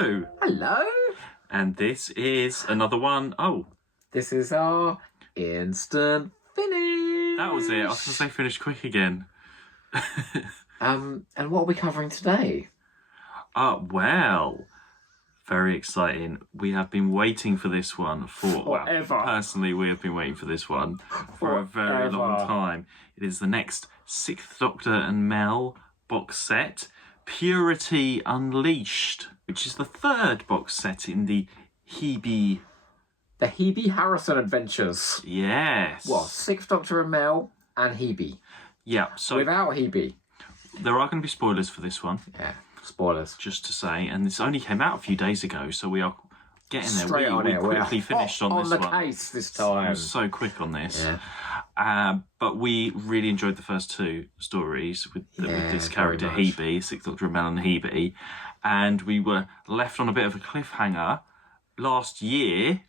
Hello. Hello. And this is another one. Oh. This is our instant finish. That was it. I was going to say finish quick again. And what are we covering today? Well, very exciting. We have been waiting for this one for... Forever. Well, personally, we have been waiting for this one for a very long time. It is the next Sixth Doctor and Mel box set, Purity Unleashed, which is the third box set in the Hebe... The Hebe Harrison Adventures. Yes. What? Sixth Doctor and Mel and Hebe. Yeah, so... Without Hebe. There are going to be spoilers for this one. Yeah, spoilers. Just to say, and this only came out a few days ago, so we are getting there. Straight on we it. quickly finished on this one. On the case this time. We're so quick on this. Yeah. But we really enjoyed the first two stories with this character Hebe, Sixth Doctor Mel and Hebe, and we were left on a bit of a cliffhanger last year,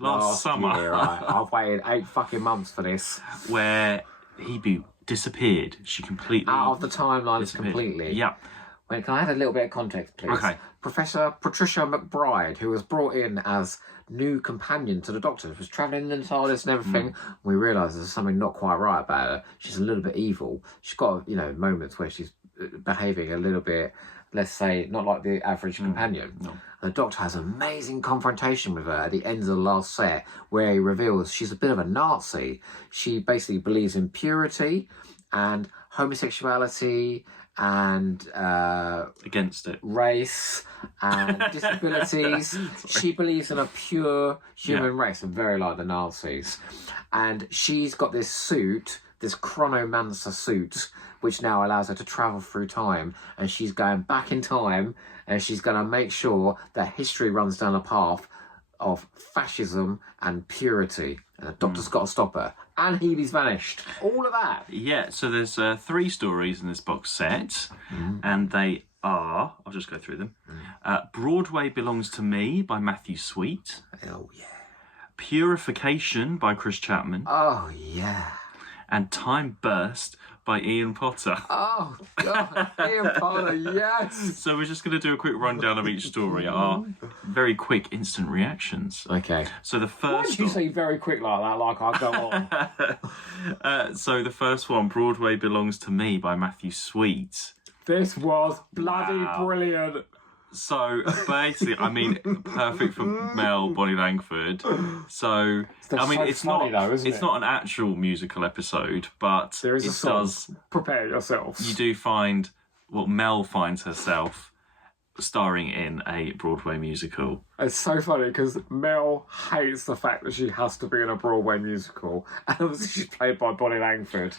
last summer. Year, right. I've waited 8 fucking months for this. Where Hebe disappeared. She completely out of the timelines completely. Yeah. Wait, can I have a little bit of context, please? Okay. Professor Patricia McBride, who was brought in as new companion to the Doctor, was travelling in the TARDIS and everything. We realise there's something not quite right about her. She's a little bit evil. She's got, moments where she's behaving a little bit, let's say, not like the average companion. No. The Doctor has an amazing confrontation with her at the end of the last set, where he reveals she's a bit of a Nazi. She basically believes in purity and homosexuality and against it, race and disabilities. She believes in a pure human race, and very like the Nazis. And she's got this suit, this chronomancer suit, which now allows her to travel through time, and she's going back in time, and she's going to make sure that history runs down a path of fascism and purity, and the Doctor's got to stop her. And Hebe's vanished. All of that. Yeah, so there's 3 stories in this box set, and they are, I'll just go through them. Broadway Belongs to Me by Matthew Sweet. Oh, yeah. Purification by Chris Chapman. Oh, yeah. And Time Burst by Ian Potter. Oh, God. Ian Potter, yes. So we're just going to do a quick rundown of each story. Our very quick instant reactions. Okay. So the first... Why did you say very quick like that, like I go on? So the first one, Broadway Belongs to Me by Matthew Sweet. This was bloody brilliant. So basically, perfect for Mel, Bonnie Langford. So it's funny, not though, isn't it's it? not an actual musical episode, but there is it a song. does. Prepare yourselves. You do find Mel finds herself starring in a Broadway musical. It's so funny because Mel hates the fact that she has to be in a Broadway musical, and obviously she's played by Bonnie Langford.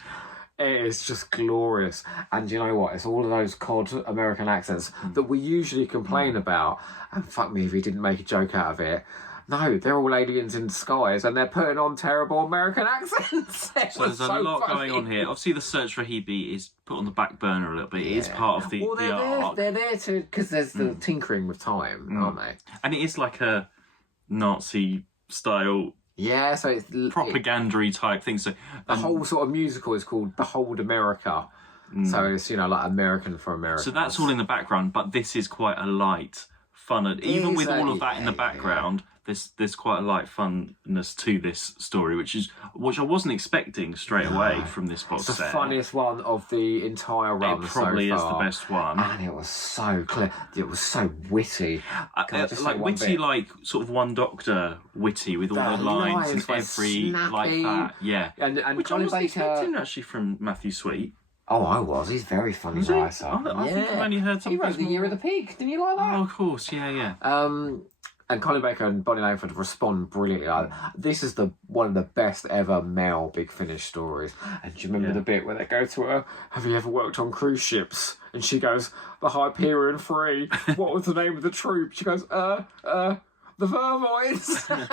It is just glorious. And you know what? It's all of those cod American accents that we usually complain about. And fuck me if he didn't make a joke out of it. No, they're all aliens in disguise and they're putting on terrible American accents. So there's a lot going on here. Obviously, the search for Hebe is put on the back burner a little bit. It is part of the arc. They're there to... Because there's the tinkering with time, aren't they? And it is like a Nazi style... Yeah, so it's... propaganda-y type thing. So the whole sort of musical is called Behold America. So it's, like American for America. So that's all in the background, but this is quite a light, fun... Even with all of that in the background, there's quite a light funness to this story, which I wasn't expecting straight away from this box set. It's the funniest one of the entire run It probably so far. is the best one. And it was so clear. It was so witty. Like witty, like sort of One Doctor witty with all the lines and every snappy. Like that. Yeah. And which I wasn't expecting actually from Matthew Sweet. Oh, I was. He's very funny writer. I think I've only heard something. He wrote The Year of the Pig. Didn't you like that? Oh, of course. Yeah. And Colin Baker and Bonnie Langford respond brilliantly. This is one of the best ever Mel Big Finish stories. And do you remember the bit where they go to her, have you ever worked on cruise ships? And she goes, the Hyperion 3. What was the name of the troop? She goes, the Vervoids.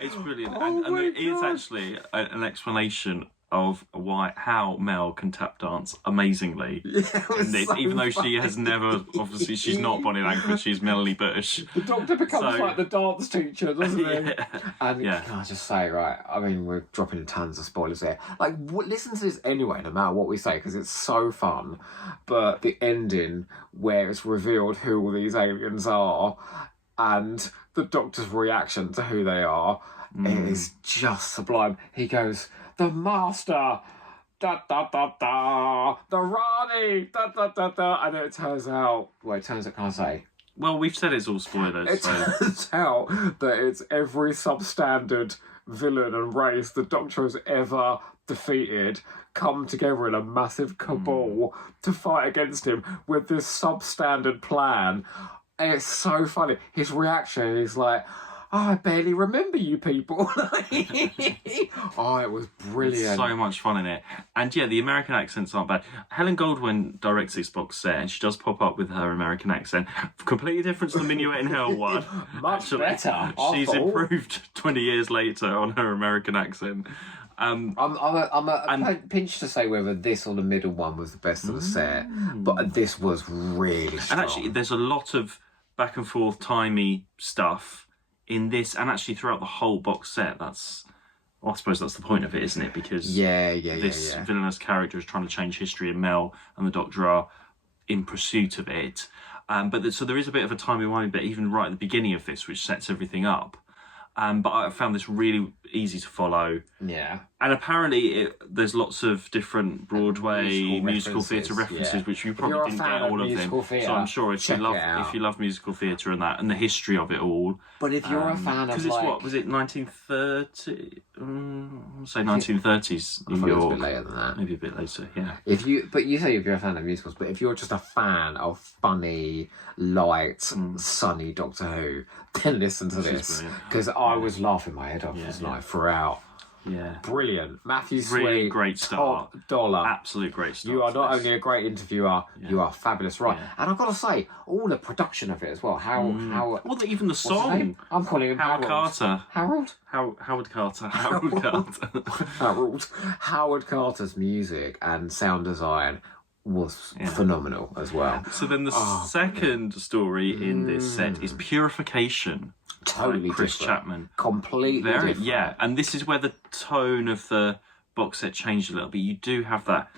It's brilliant. And there is actually an explanation of how Mel can tap dance amazingly. Even though she has never, obviously, she's not Bonnie Langford, she's Melanie Bush. The Doctor becomes like the dance teacher, doesn't he? Yeah. And can I just say, right, I mean, we're dropping tons of spoilers here. Like, listen to this anyway, no matter what we say, because it's so fun. But the ending, where it's revealed who all these aliens are, and the Doctor's reaction to who they are, it is just sublime. He goes, "The Master, da da da da, the Rani, da da da da," and it turns out, can I say? Well, we've said it's all spoilers. It turns out that it's every substandard villain and race the Doctor has ever defeated come together in a massive cabal to fight against him with this substandard plan. And it's so funny. His reaction is like, "Oh, I barely remember you people." Oh, it was brilliant. It's so much fun in it. And yeah, the American accents aren't bad. Helen Goldwyn directs this box set, and she does pop up with her American accent. Completely different to the Minuet in Hell one. Much better. She's improved 20 years later on her American accent. I'm a pinch to say whether this or the middle one was the best of the set, but this was really strong. And actually, there's a lot of back and forth timey stuff in this, and actually throughout the whole box set. I suppose that's the point of it, isn't it? Because this villainous character is trying to change history, and Mel and the Doctor are in pursuit of it. So there is a bit of a timey-wimey bit even right at the beginning of this, which sets everything up. But I found this really easy to follow. Yeah. And apparently there's lots of different Broadway musical theatre references, which you probably didn't get all of them. So I'm sure if you love musical theatre and that, and the history of it all. But if you're a fan of, because it's what was it, 1930? Say 1930s New York. A bit later than that. Maybe a bit later. Yeah. But you say if you're a fan of musicals, but if you're just a fan of funny, light, sunny Doctor Who, then listen to this, because I was laughing my head off this night throughout. Yeah. Brilliant. Matthew Sweet, really great start. Top dollar. Absolute great start. You are not only a great interviewer, you are fabulous, right? Yeah. And I've got to say, all the production of it as well. How well, even the song. I'm calling him Howard Carter. Harold? Howard Carter. Harold Carter. Harold. Howard Carter's music and sound design was phenomenal as well. So then the second story in this set is Purification. Totally Chris different. Chapman. Completely different. Yeah, and this is where the tone of the box set changed a little bit. You do have that.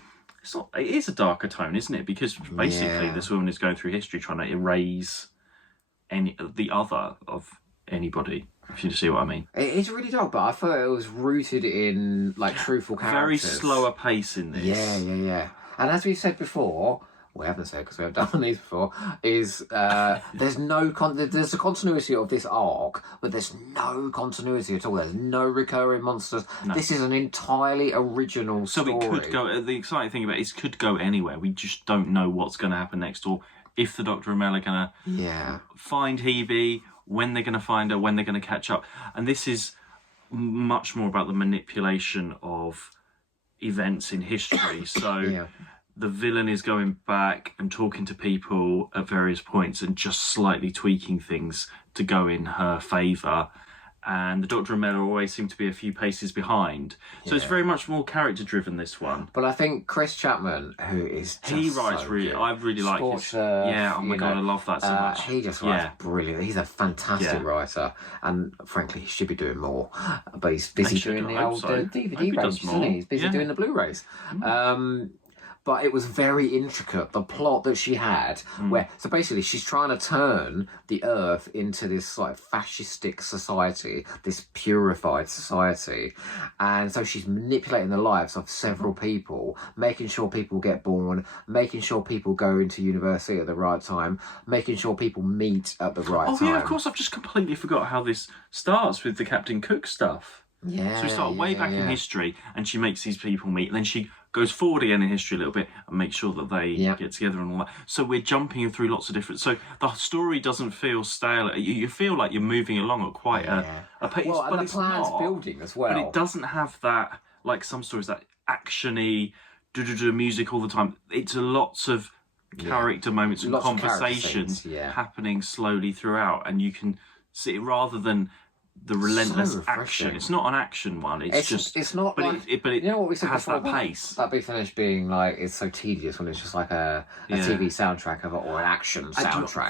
It is a darker tone, isn't it? Because basically this woman is going through history trying to erase the other of anybody, if you see what I mean. It's really dark, but I thought it was rooted in like truthful characters. Very slower pace in this. Yeah. And as we said before, we haven't said because we have done these before, is there's a continuity of this arc, but there's no continuity at all. There's no recurring monsters. No. This is an entirely original story. So it could go, the exciting thing about it is it could go anywhere. We just don't know what's going to happen next, or if the Doctor and Mel are going to find Hebe, when they're going to find her, when they're going to catch up. And this is much more about the manipulation of events in history. So the villain is going back and talking to people at various points and just slightly tweaking things to go in her favour. And the Doctor and Mel always seem to be a few paces behind. So it's very much more character-driven, this one. But I think Chris Chapman, who is just he writes so really... good. I really like his... oh my God, I love that so much. He just writes brilliant. He's a fantastic writer. And frankly, he should be doing more. But he's busy doing the old DVD range, isn't he? He's busy doing the Blu-rays. But it was very intricate, the plot that she had, where, so basically she's trying to turn the Earth into this like fascistic society, this purified society. And so she's manipulating the lives of several people, making sure people get born, making sure people go into university at the right time, making sure people meet at the right time. Oh yeah, of course, I've just completely forgot how this starts with the Captain Cook stuff. Yeah. So we start way back in history, and she makes these people meet, and then she goes forward again in history a little bit and makes sure that they get together and all that. So we're jumping through lots of different... So the story doesn't feel stale. You feel like you're moving along at quite a pace. Well, and the plan's building as well. But it doesn't have that, like some stories, that action-y, music all the time. It's lots of character moments and conversations happening slowly throughout. And you can see, rather than the relentless So action. refreshing. It's not an action one. It's not but like it you know what we said has before that pace. that big finish being like it's so tedious when it's just like a TV soundtrack or an action soundtrack.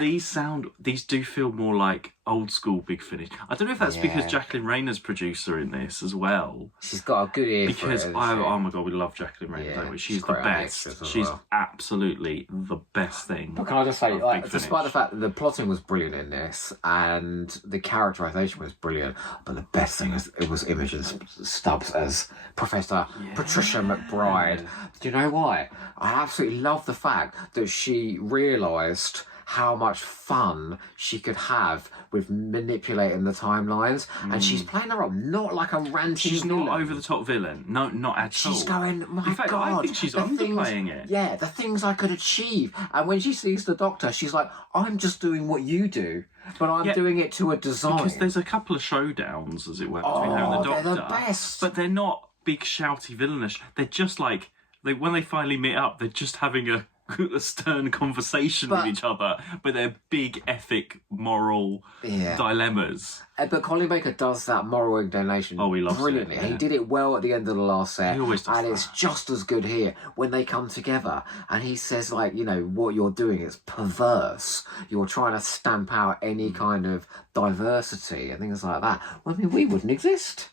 These do feel more like old school Big Finish. I don't know if that's because Jacqueline Rayner's producer in this as well. She's got a good ear because for it, oh my god, we love Jacqueline Rayner, don't we? She's the best. She's absolutely the best thing. But can I just say, like, despite the fact that the plotting was brilliant in this and the characterization was brilliant, but the best thing was it was Imogen Stubbs as Professor Patricia McBride. Do you know why? I absolutely love the fact that she realised how much fun she could have with manipulating the timelines, and she's playing her up not like a ranting She's villain. not over the top villain. No, not at all. She's going, my In fact, God. I think she's underplaying it. Yeah, the things I could achieve. And when she sees the Doctor, she's like, I'm just doing what you do, but I'm doing it to a design. Because there's a couple of showdowns, as it were, between her and the Doctor. They're the best. But they're not big, shouty, villainish. They're just like, when they finally meet up, they're just having a stern conversation with each other, but they're big ethic moral dilemmas. But Colin Baker does that moral inclination brilliantly. it, yeah. He did it well at the end of the last set. He always does and that. It's just as good here when they come together and he says, like, you know, what you're doing is perverse. You're trying to stamp out any kind of diversity and things like that. Well, I mean, we wouldn't exist.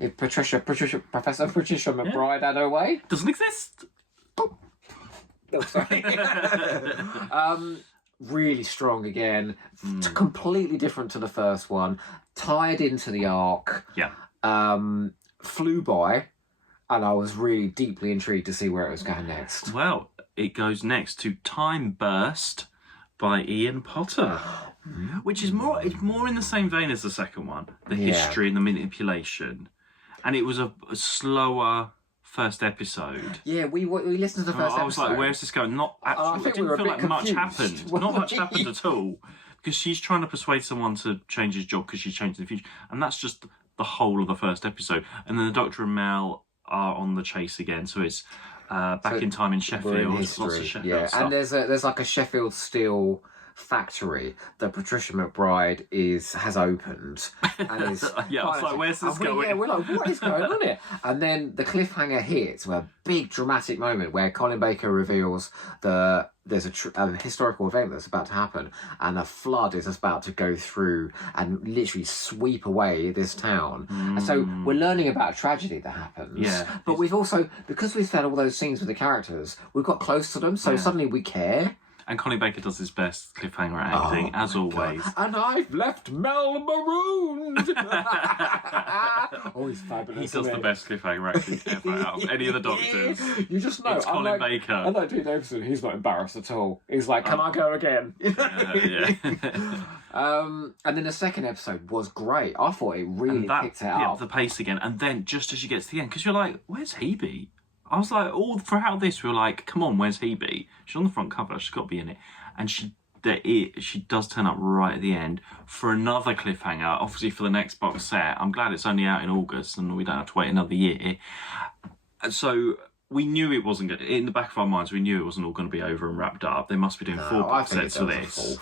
If Professor Patricia McBride had her way. Doesn't exist. Oh, sorry. Really strong again. Completely different to the first one. Tied into the arc. Yeah. Flew by. And I was really deeply intrigued to see where it was going next. Well, it goes next to Time Burst by Ian Potter. Which is more in the same vein as the second one. The history and the manipulation. And it was a slower first episode. Yeah, we listened to the first episode. I was like, where's this going? Not actually. It didn't feel like much happened. Not much happened at all. Because she's trying to persuade someone to change his job because she's changing the future. And that's just the whole of the first episode. And then the Doctor and Mel are on the chase again. So it's back in time in Sheffield. In lots of Sheffield stuff. And there's like a Sheffield Steel factory that Patricia McBride has opened and is I was like, where's this going? Yeah, we're like, what is going on here? And then the cliffhanger hits with a big dramatic moment where Colin Baker reveals there's a historical event that's about to happen and a flood is about to go through and literally sweep away this town. And so we're learning about a tragedy that happens. But we've also, because we've had all those scenes with the characters, we've got close to them, so suddenly we care. And Colin Baker does his best cliffhanger acting, as always. God. And I've left Mel marooned. He's fabulous. He does the best cliffhanger acting ever out of any of the Doctors. You just know. It's Colin Baker. I like Dean Davidson. He's not embarrassed at all. He's like, can I go again? And then the second episode was great. I thought it really picked it up. The pace again. And then just as you get to the end, because you're like, where's Hebe? I was like, all throughout this, we were like, come on, where's Hebe? She's on the front cover. She's got to be in it. And she does turn up right at the end for another cliffhanger, obviously for the next box set. I'm glad it's only out in August and we don't have to wait another year. So we knew it wasn't good. In the back of our minds, we knew it wasn't all going to be over and wrapped up. They must be doing 4 box sets for this.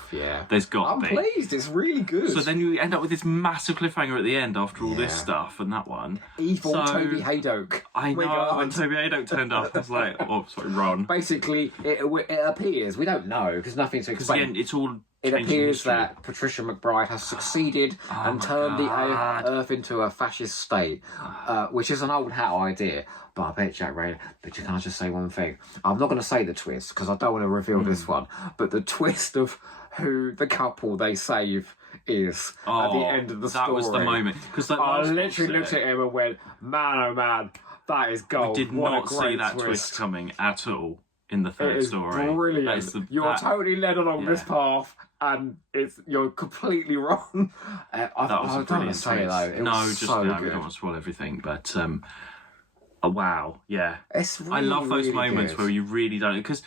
There's got to be. I'm pleased. It's really good. So then you end up with this massive cliffhanger at the end after all this stuff and that one. Evil Toby Hadoke. I know, when Toby Hadoke turned up, I was like, oh, sorry, Ron. Basically, it appears, we don't know, because nothing's to explain. Again, it's all It appears that Patricia McBride has succeeded and turned the Earth into a fascist state, which is an old hat idea. But I bet Jack Rayner, but can I just say one thing? I'm not going to say the twist because I don't want to reveal this one, but the twist of who the couple they save is at the end of the story. That was the moment. I literally looked at him and went, man, oh man, that is gold. I did not see that twist coming at all in the third story. Brilliant. You're totally led along this path and you're completely wrong. That was a brilliant twist. We don't want to spoil everything, but wow, yeah. It's really, I love those really moments good. where you really don't, because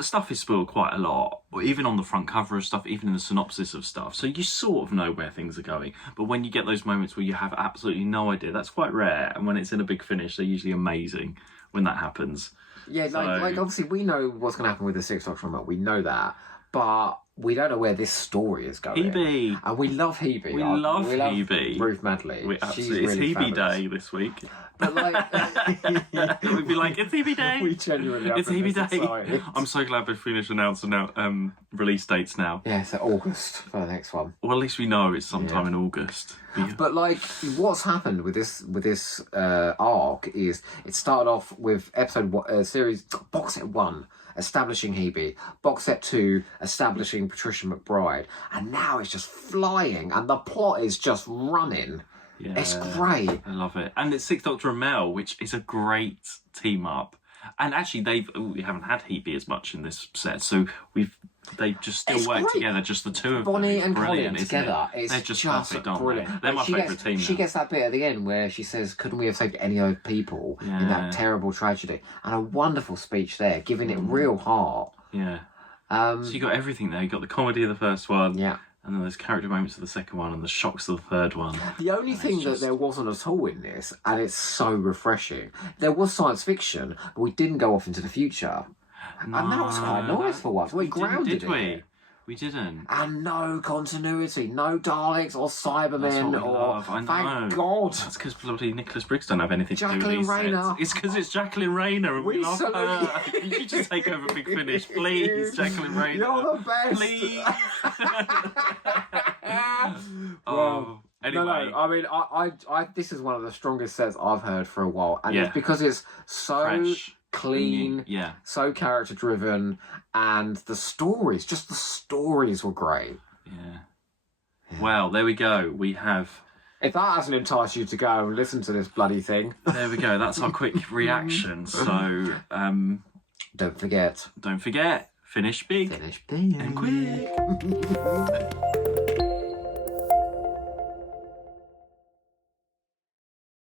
stuff is spoiled quite a lot, even on the front cover of stuff, even in the synopsis of stuff. So you sort of know where things are going. But when you get those moments where you have absolutely no idea, that's quite rare. And when it's in a big finish, they're usually amazing when that happens. Yeah, like obviously we know what's going to happen with the Sixth Doctor. We know that. But we don't know where this story is going. Hebe. And we love Hebe. We love Hebe. Ruth Madley. We She's absolutely. really It's Hebe fabulous. Day this week. But like, We'd be like, it's Hebe Day. we genuinely are It's from Hebe this Day. society. I'm so glad we've finished announcing now release dates now. Yeah, so August for the next one. Well, at least we know it's sometime in August. But like, what's happened with this arc is it started off with series box set 1 establishing Hebe, box set 2 establishing Patricia McBride, and now it's just flying and the plot is just running. Yeah, It's great. I love it. And it's Sixth Doctor and Mel, which is a great team up. And actually, we haven't had Hebe as much in this set, so they just still It's work great. together, just the two of them. Bonnie It's and brilliant, Colin isn't together, it? it's They're just just perfect, aren't brilliant. they? They're my favourite team She now. gets that bit at the end where she says, "Couldn't we have saved any other people in that terrible tragedy?" And a wonderful speech there, giving it real heart. Yeah. So you got everything there. You got the comedy of the first one. Yeah. And then there's character moments of the second one and the shocks of the third one. The only thing that there wasn't at all in this, and it's so refreshing, there was science fiction, but we didn't go off into the future. No, And that was quite nice for once. We grounded did we? it. We didn't. And no continuity, no Daleks or That's Cybermen what we or... love. I know. Thank God. That's because bloody Nicholas Briggs don't have anything to do with Jacqueline these Rayner. sets. It's because it's Jacqueline Rayner and we love her. You just take over Big Finish, please, Jacqueline Rayner. You're the best. Please. Well, anyway. No, I mean, I this is one of the strongest sets I've heard for a while, and Yeah. it's because it's so Fresh. clean, Yeah. so character driven, and the stories were great. Yeah. Well, there we go. We have. If that hasn't enticed you to go and listen to this bloody thing, There we go. That's our quick reaction. So, don't forget. don't forget, finish big Finish being. and quick.